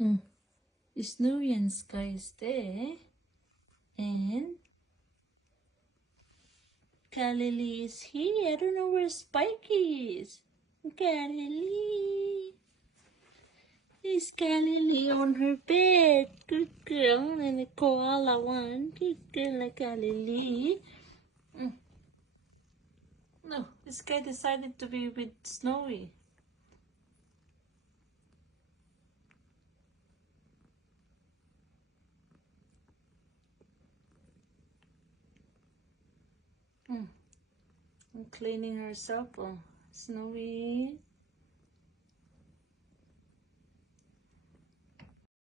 Mm. Snowy and Sky is there. And Galilee is here. I don't know where Spike is. Galilee. Is Galilee on her bed? Good girl. And the koala one. Good girl, Galilee. No, this guy decided to be with Snowy. I'm cleaning herself. Oh, Snowy.